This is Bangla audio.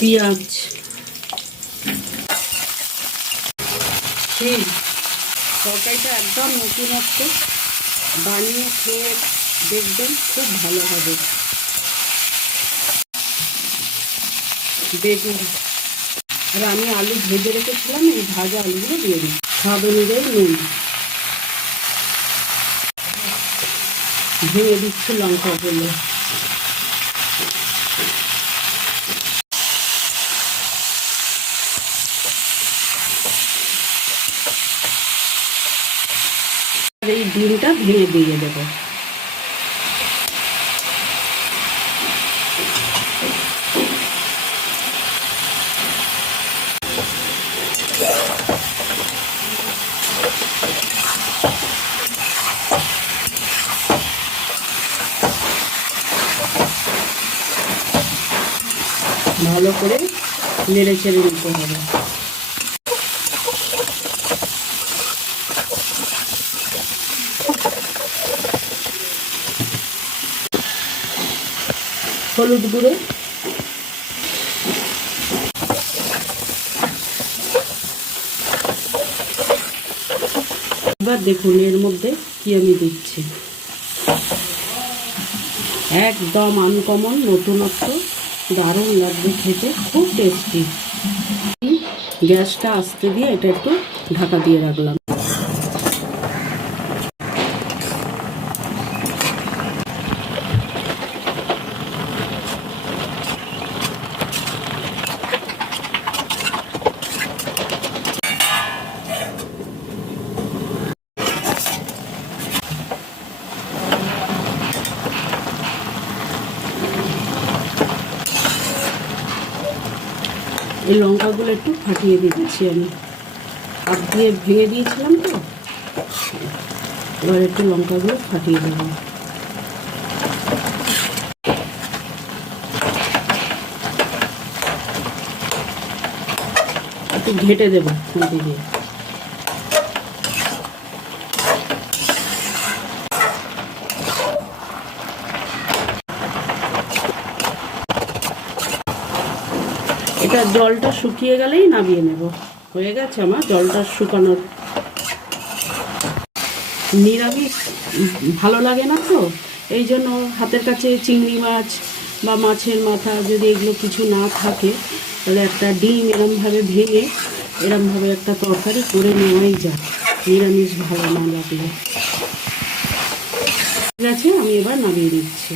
পেঁয়াজ, শিম। তরকারিটা একদম নতুনত্ব, বানিয়ে খেয়ে দেখবেন, খুব ভালো হবে। বেগুন, আর আমি আলু ভেজে রেখেছিলাম, এই ভাজা আলুগুলো দিয়ে দিই। স্বাদ অনুযায়ী নুন, ভেঙে দিচ্ছি লঙ্কাগুলো। আর এই ডিমটা ভেঙে দিয়ে দেবো। ভালো করে নেড়ে চেড়ে নিতে হবে। হলুদ গুঁড়ো, এবার দেখুন এর মধ্যে কি আমি দিচ্ছি। একদম আনকমন, নতুনত্ব, দারুণ লাগবে খেতে, খুব টেস্টি। গ্যাসটা আস্তে দিয়ে এটা একটু ঢাকা দিয়ে রাখলাম। এই লঙ্কাগুলো একটু ফাটিয়ে দিচ্ছি আমি, হাত দিয়ে ভেঙে দিয়েছিলাম তো, এবার একটু লঙ্কাগুলো ফাটিয়ে দেবো। একটু ঘেটে দেবো খুন্তি দিয়ে। এটা জলটা শুকিয়ে গেলেই নামিয়ে নেব। হয়ে গেছে আমার জলটা শুকানোর। নিরামিষ ভালো লাগে না তো, এই জন্য হাতের কাছে চিংড়ি মাছ বা মাছের মাথা যদি এগুলো কিছু না থাকে, তাহলে একটা ডিম এরমভাবে ভেঙে এরমভাবে একটা তরকারি করে নেওয়াই যায়, নিরামিষ ভালো না লাগলে। ঠিক আছে, আমি এবার নামিয়ে দিচ্ছি।